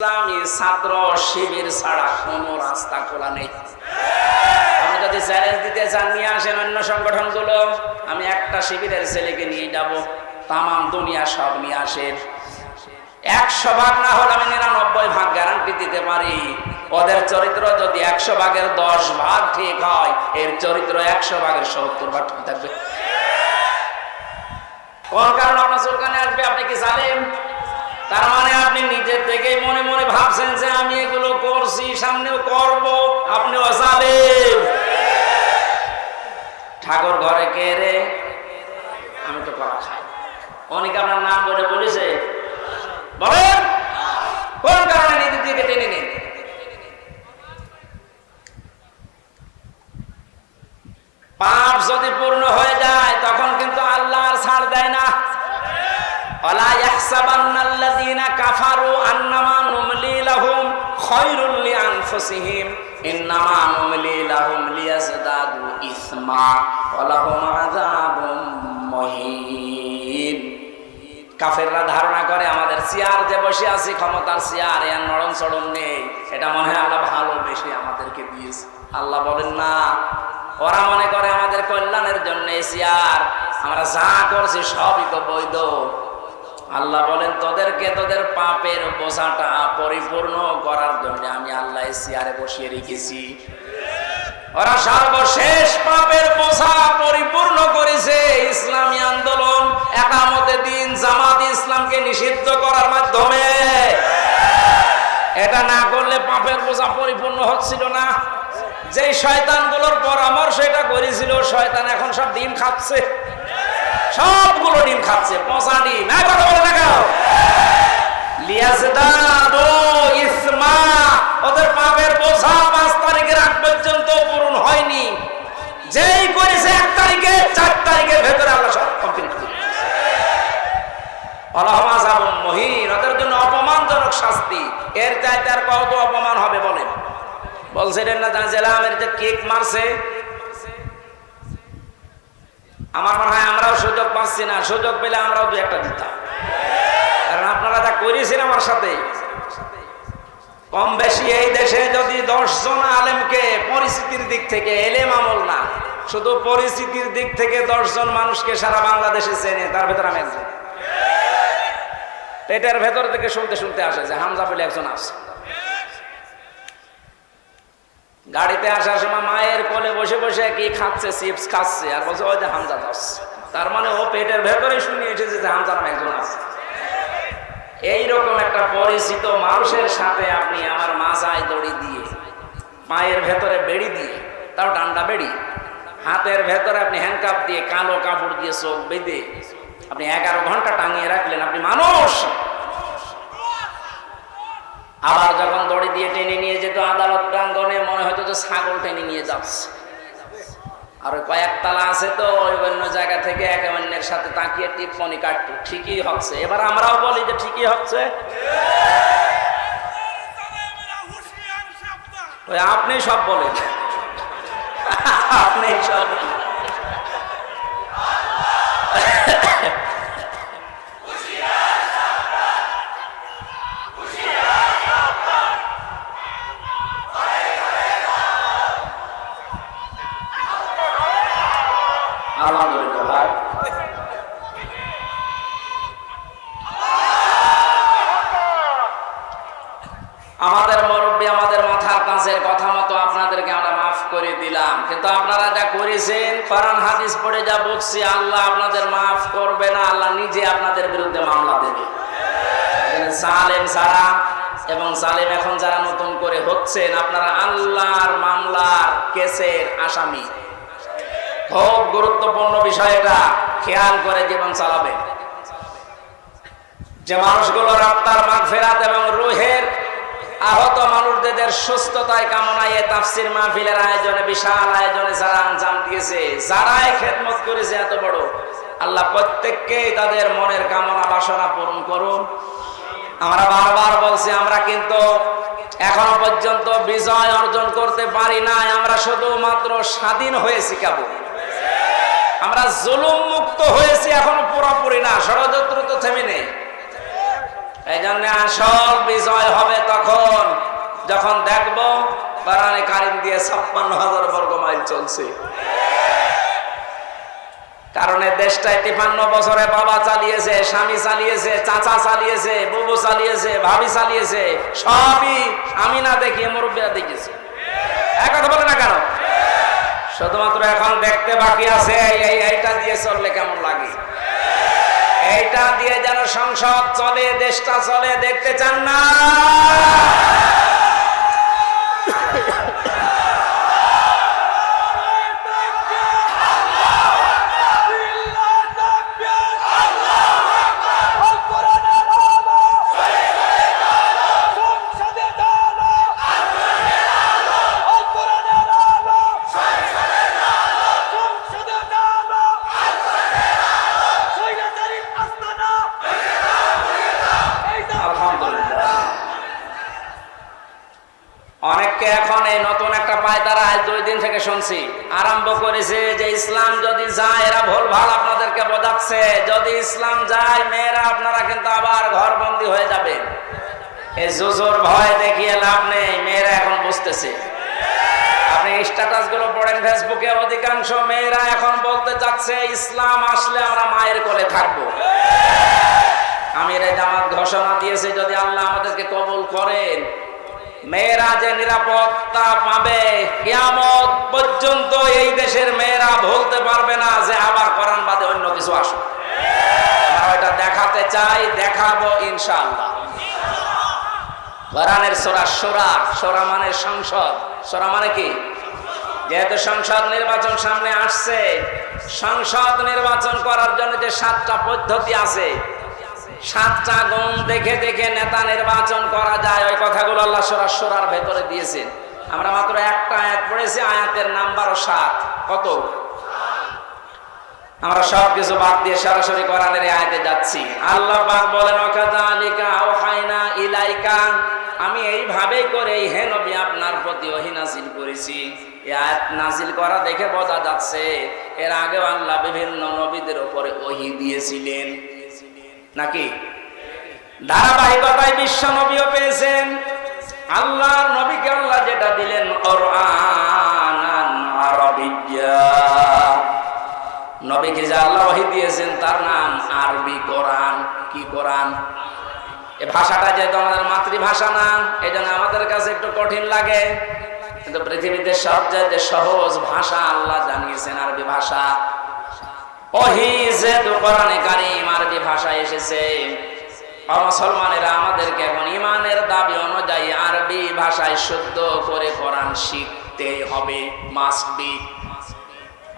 ইসলামী ছাত্র শিবির ছাড়া কোনো রাস্তা খোলা নেই। আপনি যদি চ্যালেঞ্জ দিতে চান নিয়ে আসেন অন্য সংগঠনগুলো, আমি একটা শিবিরের ছেলেকে নিয়ে যাব, তামাম দুনিয়া সব নিয়ে আসেন। 100 ভাগ না হলে আমি 99 ভাগ গ্যারান্টি দিতে পারি। ওদের চরিত্র যদি 100 ভাগের 10 ভাগ ঠিক হয়, এর চরিত্র 100 ভাগের 70 ভাগ ঠিক থাকবে। কোন কারণে আপনার চুলকানে আসবে? আপনি কি জানেন? তার মানে আপনি নিজের থেকেই মনে মনে ভাবছেন যে আমি এগুলো করছি, সামনেও করব। আপনিও যাবেন। ঠাকুর ঘরে কে রে? আমি তো কলা খাই। অনেকে আপনার নাম বলে বলেছে, বলেন কোন কারণে নিজের দিকে টেনে নিন? পাপ যদি পূর্ণ হয়ে যায় তখন কিন্তু আল্লাহ আর ছাড় দেয় না। ওয়ালা ইয়াহসাবান্নাল্লাযীনা কাফারু আন্নামা নুমলি লাহুম খায়রুল লিআনফুসিহিম ইন্নামা নুমলি লাহুম লিয়াজদাদু ইসমা ওয়া লাহুম আযাবুম মুহিন। কাফেররা ধারণা করে আমাদের চেয়ার যে বসে আছি, ক্ষমতার চেয়ার, এর নরম চড়ন নেই, এটা মনে হয় আল্লাহ ভালোবেসে আমাদেরকে দিয়েছে। আল্লাহ বলেন না, ওরা মনে করে আমাদের কল্যাণের জন্য এই চেয়ার, আমরা যা করছি সবই তো বৈধ। আল্লাহ বলেন তোদেরকে তোদের পাপের বোঝাটা পরিপূর্ণ করার জন্য আমি আল্লাহ এই চেয়ারে বসিয়ে রেখেছি। ওরা সর্বশেষ পাপের বোঝা পরিপূর্ণ করেছে ইসলামী আন্দোলন, একামতে দিন, জামাত ইসলামকে নিষিদ্ধ করার মাধ্যমে। এটা না করলে পাপের বোঝা পরিপূর্ণ হচ্ছিল না। যে শয়তানগুলোর পরামর্শ এটা করেছিল, শয়তান এখন সব ডিম খাচ্ছে, সবগুলো ডিম খাচ্ছে, পচা ডিম। কথা বলে না কেন? লিয়াজদাদু ইসমা, ওদের পাপের বোঝা 5 তারিখের আগ পর্যন্ত পূরণ হয়নি। যেই করেছে 1 তারিখে, 4 তারিখের ভেতরে আল্লাহ সব কমপ্লিট করে দিয়েছে। ওয়ালাহুম আযাবুম মুহিন, ওদের জন্য অপমানজনক শাস্তি। এর চাইতে আর কত অপমান হবে বলেন? বলছিলেন না জালামের যে কেক মারছে, আমার মনে হয় আমরাও সুযোগ পাচ্ছি না। সুযোগ পেলে আমরাও 2-1টা দিতাম, কারণ আপনারা যা করেছেন আমার সাথে। কম বেশি এই দেশে যদি 10 জন আলেমকে পরিস্থিতির দিক থেকে, এলেম আমল না, শুধু পরিস্থিতির দিক থেকে 10 জন মানুষকে সারা বাংলাদেশে চেনে, তার ভেতর আমি একজন। পেটের ভেতর থেকে শুনতে শুনতে আসে যে হামজা বলে একজন আছে। গাড়িতে আসার সময় মায়ের কোলে বসে বসে কি খাচ্ছে, চিপস খাচ্ছে, আর বলছে ওই যে হামজা দাস। তার মানে ও পেটের ভেতরে শুনে এসেছে যে হামজা নামে একজন আছে। এইরকম একটা পরিচিত মানুষের সাথে আপনি আমার মাজায় দড়ি দিয়ে, মায়ের ভেতরে বেড়ি দিয়ে, তাও ডান্ডা বেড়ি, হাতের ভেতরে আপনি হ্যান্ডকাপ দিয়ে, কালো কাপড় দিয়ে চোখ বেঁধে আপনি 11 ঘন্টা টাঙিয়ে রাখলেন, আপনি মানুষ। আবার যখন দড়ি দিয়ে টেনে নিয়ে যেত আদালত প্রাঙ্গণে, মনে হতো যে ছাগল টেনে নিয়ে যাচ্ছে। আর ওই কয়েকতলা আছে তো, ওই অন্য জায়গা থেকে একে অন্যের সাথে তাকিয়ে টিপ্পনি কাটতো, ঠিকই হচ্ছে। এবার আমরাও বলি যে ঠিকই হচ্ছে। ওই আপনি সব বলেন, আপনি সব। আমাদের মুরব্বী, আমাদের মাথার কাছের কথা মতো আপনাদেরকে আমরা মাফ করে দিলাম, কিন্তু আপনারা যা করেছেন, কোরআন হাদিস পড়ে যা বুঝছি, আল্লাহ আপনাদের মাফ করবে না, আল্লাহ নিজে আপনাদের বিরুদ্ধে মামলা দেবে। জালেম যারা এবং জালেম এখন যারা নতুন করে হচ্ছেন, আপনারা আল্লাহর মামলার কেসের আসামি। খুব গুরুত্বপূর্ণ বিষয়, এটা খেয়াল করে জীবন চালাবেন। যে মানুষগুলোর আত্মার মাগফিরাত এবং রূহের আহত মানুষদের সুস্থতায় কামনায় তাফসীর মাহফিলের আয়োজনে, বিশাল আয়োজনে যারা আঞ্জাম দিয়েছে, যারাই খেদমত করেছে এত বড়, আল্লাহ প্রত্যেককে তাদের মনের কামনা বাসনা পূরণ করুন। আমরা বারবার বলছি, আমরা কিন্তু এখনো পর্যন্ত বিজয় অর্জন করতে পারি নাই, আমরা শুধুমাত্র স্বাধীন হয়েছি কেবল। আমরা জুলুম মুক্ত হয়েছি, এখনো পুরোপুরি না। ষড়যন্ত্র তো থেমে নেই। এই জন্য আসল বিজয় হবে তখন যখন দেখবো কোরআনে কারিম দিয়ে 56,000 বর্গ মাইল চলছে। কারণ এই দেশটায় 53 বছরে বাবা চালিয়েছে, স্বামী চালিয়েছে, চাচা চালিয়েছে, বুবু চালিয়েছে, ভাবি চালিয়েছে, সবই আমি না দেখিয়ে মুরব্বীরা দেখেছে। এক কথা বলে না কেন? শুধুমাত্র এখন দেখতে বাকি আছে এইটা দিয়ে চললে কেমন লাগে, এইটা দিয়ে যেন সংসদ চলে, দেশটা চলে, দেখতে চান না? অনেককে এখন এই নতুন একটা পায়তারা আজ 2 দিন থেকে শুনছি আরম্ভ করেছে যে ইসলাম যদি যায়, এরা ভুল ভাল আপনাদেরকে বোঝাচ্ছে, যদি ইসলাম যায় মেয়েরা আপনারা কিন্তু আবার ঘরবন্দি হয়ে যাবেন। এই জুজুর ভয় দেখিয়ে লাভ নেই, মেয়েরা এখন বুঝতেছে। আপনি স্ট্যাটাস গুলো পড়েন ফেসবুকে, অধিকাংশ মেয়েরা এখন বলতে চাচ্ছে ইসলাম আসলে আমরা মায়ের কোলে থাকবো। আমির জামাত ঘোষণা দিয়েছে যদি আল্লাহ আমাদেরকে কবুল করেন, মেয়েরা যে নিরাপত্তা পাবে কিয়ামত পর্যন্ত এই দেশের মেয়েরা বলতে পারবে না যে আবার কোরআন বাদে অন্য কিছু আসুক। আমরা এটা দেখাতে চাই, দেখাবো ইনশাআল্লাহ। কোরআনের সূরা সূরা, সূরা মানে সংসদ, সূরা মানে কি? যেহেতু সংসদ নির্বাচন সামনে আসছে, সংসদ নির্বাচন করার জন্য যে 7টা পদ্ধতি আছে, 7টা গুণ দেখে দেখে নেতা নির্বাচন করা যায়, ওই কথাগুলো আল্লাহ সূরা সূরার ভেতরে দিয়েছেন। আমরা মাত্র একটা আয়াত পড়েছি, আয়াতের নাম্বারও 7। কত? আমরা সব কিছু বাদ দিয়ে সরাসরি কোরআনের আয়াতে যাচ্ছি। আল্লাহ পাক বলেন ওয়াকাযালিকা আওহাইনা ইলাইকা, আমি এইভাবেই করে হে নবী আপনার প্রতি ওহী নাযিল করেছি। এই আয়াত নাযিল করা দেখে বোঝা যাচ্ছে এর আগেও আল্লাহ বিভিন্ন নবীদের উপরে ওহী দিয়েছিলেন নাকি? ধারাবাহিকতায় বিশ্ব নবীও পেয়েছেন। আল্লাহর নবীকে আল্লাহ যেটা দিলেন কোরআনান আরাবিয়্যা, নবীকে যে আল্লাহ ওহী দিয়েছেন তার নাম আরবি কোরআন। কি কোরআন? এই ভাষাটা যেহেতু আমাদের মাতৃভাষা না, এই জন্য আমাদের কাছে একটু কঠিন লাগে, কিন্তু পৃথিবীতে সবচেয়ে সহজ ভাষা আল্লাহ জানিয়েছেন আরবি ভাষা। ওহী যেহেতু কোরআনে কারীম আরবি ভাষায় এসেছে, মুসলমানেরা আমাদেরকে এখন ইমানের দাবি অনুযায়ী আরবি ভাষায় শুদ্ধ করে কোরআন শিখতে হবে, মাস্ট বি।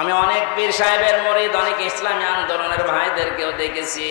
আমি অনেক পীর সাহেবের মুরিদ, অনেক ইসলামী আন্দোলনের ভাইদেরকেও দেখেছি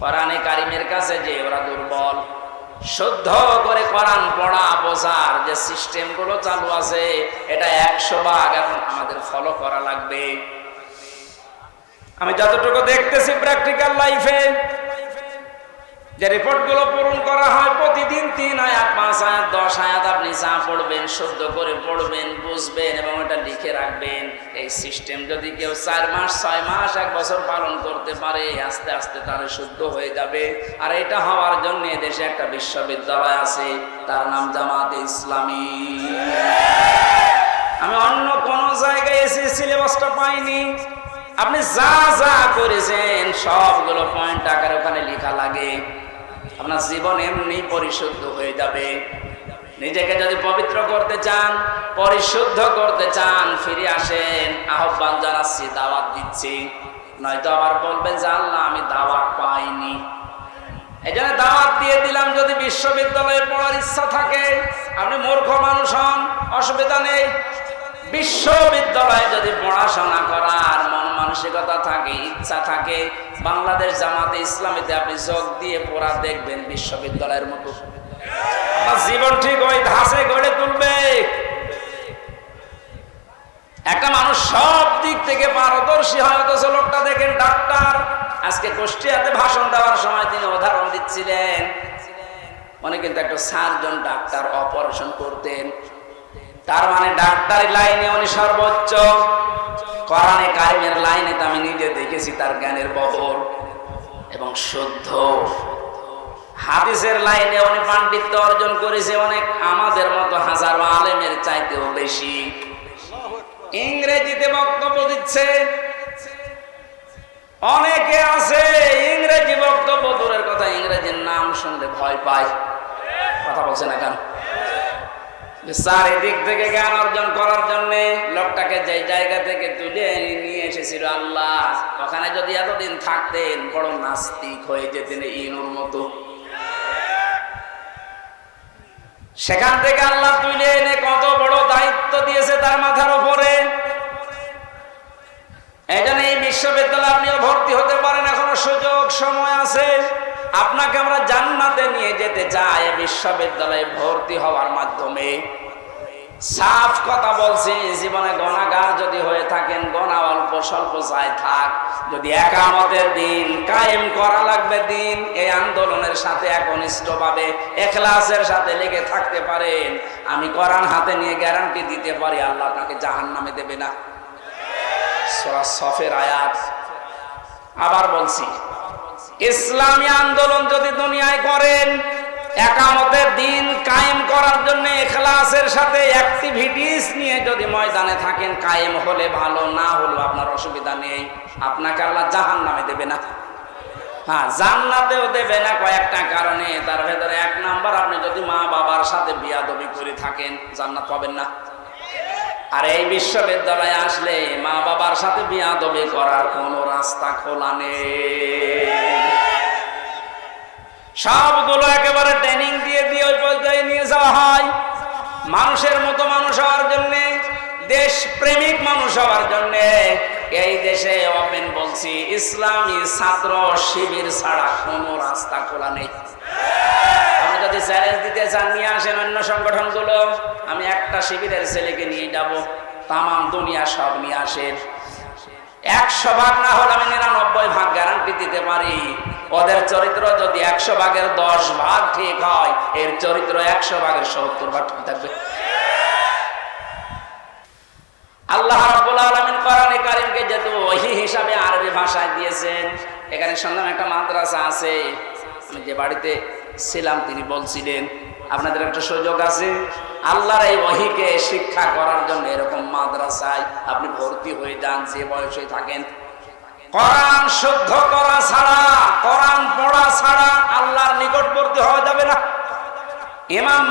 কোরআনে কারীমের কাছে যে ওরা দুর্বল। শুদ্ধ করে কোরআন পড়া বোঝার যে সিস্টেম গুলো চালু আছে, এটা 100 ভাগ এখন আমাদের ফলো করা লাগবে। আমি যতটুকু দেখতেছি প্র্যাকটিক্যাল লাইফে যে রিপোর্ট গুলো পূরণ করা হয়, প্রতিদিন 3 আয়াত 5 আয়াত 10 আয়াত আপনি যা পড়বেন শুদ্ধ করে পড়বেন, বুঝবেন এবং এটা লিখে রাখবেন। এই সিস্টেম যদি কেউ 4 মাস 6 মাস 1 বছর পালন করতে পারে, আস্তে আস্তে তার শুদ্ধ হয়ে যাবে। আর এটা হওয়ার জন্য দেশে একটা বিশ্ববিদ্যালয় আছে, তার নাম জামাতে ইসলামী। আমি অন্য কোন জায়গায় এসে সিলেবাসটা পাইনি। আপনি যা যা করেছেন সবগুলো পয়েন্ট আকারে ওখানে লেখা লাগে। আপনার জীবন এমনি পরিশুদ্ধ হয়ে যাবে। নিজেকে যদি পবিত্র করতে চান, পরিশুদ্ধ করতে চান, ফিরে আসেন। আহ্বান জানাচ্ছি, দাওয়াত দিচ্ছি। নয়তো আবার বলবেন যে আল্লাহ আমি দাওয়াত পাইনি। এই জন্য দাওয়াত দিয়ে দিলাম। যদি বিশ্ববিদ্যালয়ে পড়ার ইচ্ছা থাকে, আপনি মূর্খ মানুষ হন, অসুবিধা নেই। বিশ্ববিদ্যালয়ে যদি পড়াশোনা করার মন মানসিকতা থাকে, ইচ্ছা থাকে, বাংলাদেশ জামাতে ইসলামীতে আপনি যোগ দিয়ে পড়া দেখবেন বিশ্ববিদ্যালয়ের মতো। আপনার জীবন ঠিক ওই ধাঁচে গড়ে তুলবে। একটা মানুষ সব দিক থেকে পারদর্শী হয়, অথচ লোকটা দেখেন ডাক্তার। আজকে কুষ্টিয়াতে ভাষণ দেওয়ার সময় তিনি উদাহরণ দিচ্ছিলেন, উনি কিন্তু একটা সার্জন ডাক্তার, অপারেশন করতেন। তার মানে ডাক্তারি লাইনে উনি সর্বোচ্চ। কোরআনে কারিমের লাইনে তো আমি নিজে দেখেছি তার জ্ঞানের বহর এবং শুদ্ধ। হাদিসের লাইনে উনি পাণ্ডিত্য অর্জন করেছে অনেক আমাদের মতো হাজারো আলেমের চাইতেও বেশি। ইংরেজিতে বক্তব্য দিচ্ছে, অনেকে আছে ইংরেজি বক্তব্য দূরের কথা, ইংরেজির নাম শুনলে ভয় পায়। কথা বলছে না কেন? চারিদিক থেকে জ্ঞান অর্জন করার জন্য লোকটাকে যে জায়গা থেকে তুলে নিয়ে এসেছিল আল্লাহ, ওখানে যদি এতদিন থাকতেন বড় নাস্তিক হয়ে যেতেন ইনুর মতো। সেখান থেকে আল্লাহ তুলে এনে কত বড় দায়িত্ব দিয়েছে তার মাথার উপরে। এই জন্য এই বিশ্ববিদ্যালয়ে আপনিও ভর্তি হতে পারেন, এখনো সুযোগ সময় আছে। আপনাকে আমরা জান্নাতে নিয়ে যেতে চাই বিশ্ববিদ্যালয়ে ভর্তি হওয়ার মাধ্যমে। সাফ কথা বলছি, জীবনে গুনাহগার যদি হয়ে থাকেন, গুনাহ অল্প স্বল্প যাই থাক, যদি ইকামতের দিন কায়েম করা লাগবে দিন, এই আন্দোলনের সাথে একনিষ্ঠভাবে ইখলাসের সাথে লেগে থাকতে পারেন, আমি কোরআন হাতে নিয়ে গ্যারান্টি দিতে পারি আল্লাহ আপনাকে জাহান্নামে দেবে না। সূরা সফের আয়াত। আবার বলছি, ইসলামী আন্দোলন যদি দুনিয়ায় করেন, ইকামতের দিন কায়েম করার জন্য ইখলাসের সাথে অ্যাক্টিভিটিস নিয়ে যদি ময়দানে থাকেন, কায়েম হলে ভালো, না হলেও আপনার অসুবিধা নেই, আপনাকে আল্লাহ জাহান্নামে দেবে না। হ্যাঁ, জান্নাতেও দেবে না কয়েকটা কারণে। তার ভেতরে এক নাম্বার, আপনি যদি মা বাবার সাথে বিয়াদবি করে থাকেন জান্নাত পাবেন না। আর এই বিশ্ববিদ্যালয়ে আসলে মা বাবার সাথে বিয়াদবি করার কোনো রাস্তা খোলা নেই। সবগুলো একেবারে ট্রেনিং দিয়ে দিয়ে ওই পর্যায়ে নিয়ে যাওয়া হয়, মানুষের মতো মানুষ হওয়ার জন্য, দেশ প্রেমিক মানুষ হওয়ার জন্য। এই দেশে ওপেন বলছি, ইসলামী ছাত্র শিবির ছাড়া কোনো রাস্তা খোলা নেই। আপনি যদি চ্যালেঞ্জ দিতে চান, নিয়ে আসেন অন্য সংগঠনগুলো, আমি একটা শিবিরের ছেলেকে নিয়ে যাব, তামাম দুনিয়া সব নিয়ে আসেন। 100 ভাগ না হলে আমি 99 ভাগ গ্যারান্টি দিতে পারি। ওদের চরিত্র যদি 100 ভাগের 10 ভাগ ঠিক হয়, এর চরিত্র 100 ভাগের 70 ভাগ ঠিক থাকবে। আল্লাহ রাব্বুল আলামিন কোরআনে কারীমকে যেহেতু ওহী হিসাবে আরবি ভাষায় দিয়েছেন, এখানে শুনলাম একটা মাদ্রাসা আছে। আমি যে বাড়িতে ছিলাম তিনি বলছিলেন আপনাদের একটা সুযোগ আছে, আল্লাহর এই ওহীকে শিক্ষা করার জন্য এরকম মাদ্রাসায় আপনি ভর্তি হয়ে যান, যে বয়সে থাকেন। কোরআন শুদ্ধ করা ছাড়া, কোরআন পড়া ছাড়া আল্লাহর নিকটবর্তী হওয়া যাবে না। ইমাম